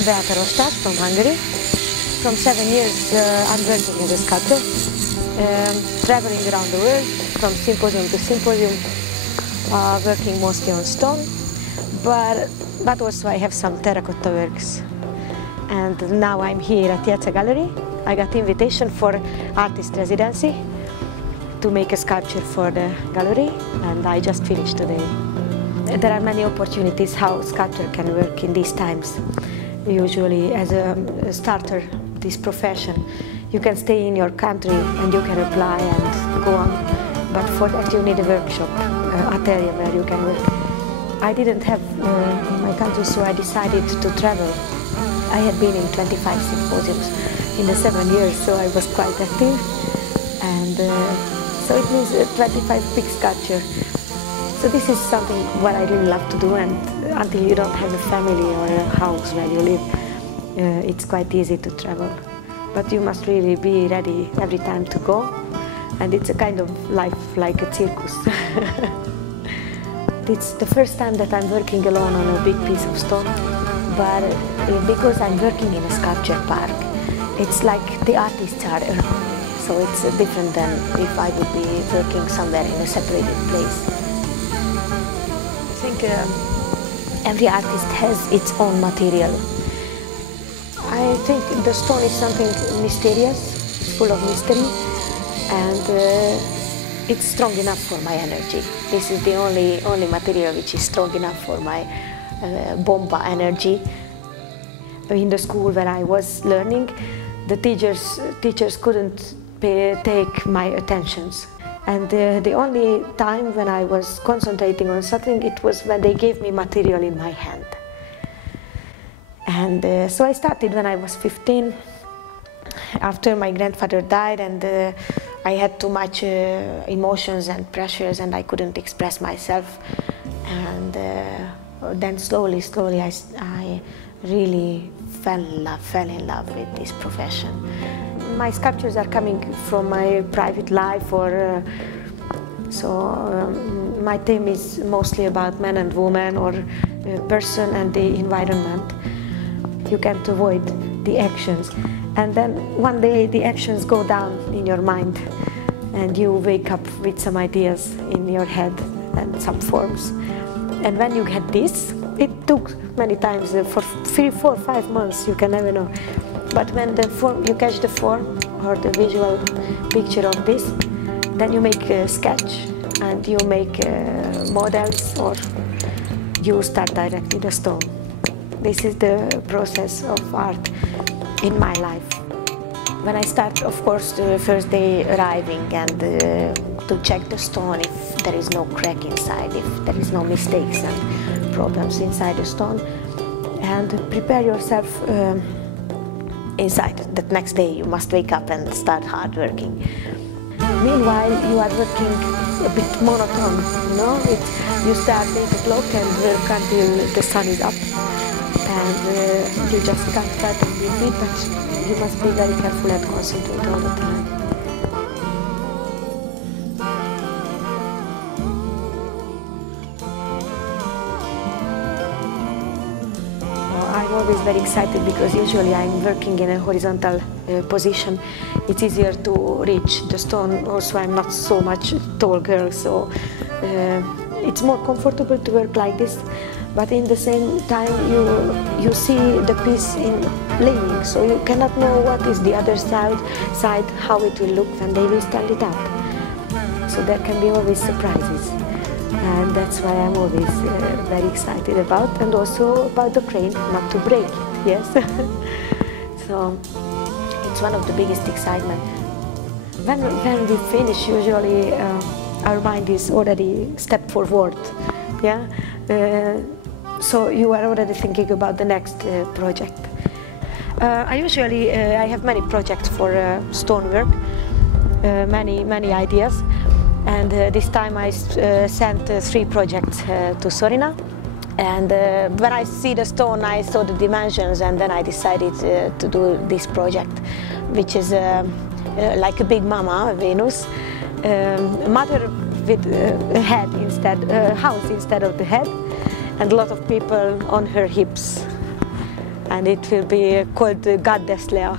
I'm Beata Rostas from Hungary. From 7 years I'm working as a sculptor, traveling around the world from symposium to symposium, working mostly on stone, but also I have some terracotta works. And now I'm here at Triade Gallery. I got invitation for artist residency to make a sculpture for the gallery, and I just finished today. There are many opportunities how sculpture can work in these times. Usually as a starter, this profession, you can stay in your country and you can apply and go on. But for that you need a workshop, atelier where you can work. I didn't have my country, so I decided to travel. I had been in 25 symposiums in the 7 years, so I was quite active. And so it means 25 big sculpture. So this is something what I really love to do, and until you don't have a family or a house where you live, it's quite easy to travel. But you must really be ready every time to go, and it's a kind of life like a circus. It's the first time that I'm working alone on a big piece of stone, but because I'm working in a sculpture park, it's like the artists are around me, so it's different than if I would be working somewhere in a separated place. I think every artist has its own material. I think the stone is something mysterious, it's full of mystery, and it's strong enough for my energy. This is the only material which is strong enough for my bomba energy. In the school where I was learning, the teachers couldn't take my attentions. And the only time when I was concentrating on something, it was when they gave me material in my hand. And so I started when I was 15, after my grandfather died, and I had too much emotions and pressures, and I couldn't express myself. And then slowly I really fell in love with this profession. My sculptures are coming from my private life, or my theme is mostly about man and woman, or person and the environment. You can't avoid the actions, and then one day the actions go down in your mind, and you wake up with some ideas in your head and some forms. And when you get this, it took many times, for 3, 4, 5 months, you can never know. But when you catch the form or the visual picture of this, then you make a sketch and you make models, or you start directly the stone. This is the process of art in my life. When I start, of course, the first day arriving and to check the stone if there is no crack inside, if there is no mistakes and problems inside the stone, and prepare yourself inside. That next day you must wake up and start hard working. Meanwhile, you are working a bit monotone, you know? You start 8 o'clock and work until the sun is up, and you just can't cut and repeat, but you must be very careful and concentrate all the time. I'm always very excited because usually I'm working in a horizontal position. It's easier to reach the stone. Also, I'm not so much tall girl, so it's more comfortable to work like this. But in the same time, you see the piece in laying, so you cannot know what is the other side, how it will look when they will stand it up. So there can be always surprises. And that's why I'm always very excited about, and also about the crane, not to break it, yes. So it's one of the biggest excitement. When we finish, usually our mind is already step forward, yeah. So you are already thinking about the next project. I have many projects for stonework, many ideas. And this time I sent 3 projects to Sorina. And when I see the stone, I saw the dimensions, and then I decided to do this project, which is like a big mama, Venus, mother with a head instead, a house instead of the head, and a lot of people on her hips. and it will be called Goddess Lea.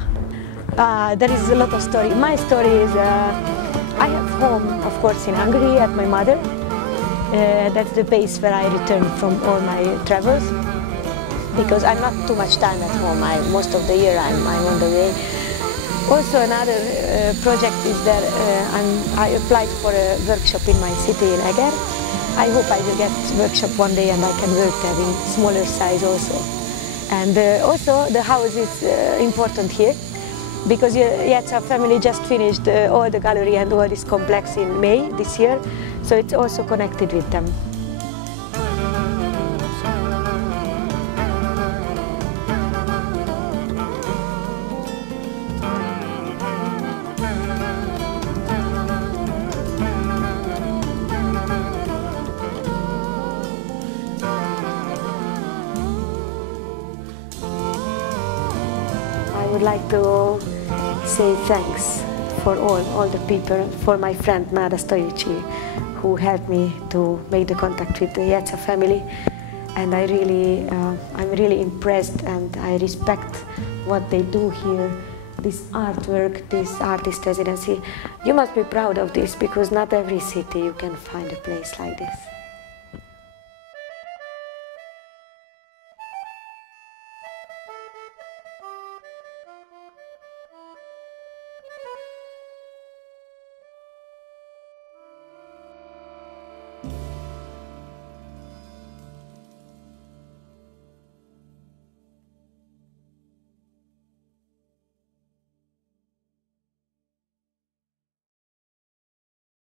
There is a lot of story. My story is, I have home, of course, in Hungary at my mother. That's the base where I return from all my travels, because I'm not too much time at home. Most of the year I'm on the way. Also another project is that I applied for a workshop in my city in Eger. I hope I will get workshop one day and I can work there in smaller size also. And also the house is important here, because Beata family just finished all the gallery and all this complex in May this year, so it's also connected with them. I would like to say thanks for all the people, for my friend Nada Stojici, who helped me to make the contact with the Beata family, and I'm really impressed and I respect what they do here, this artwork, this artist residency. You must be proud of this, because not every city you can find a place like this.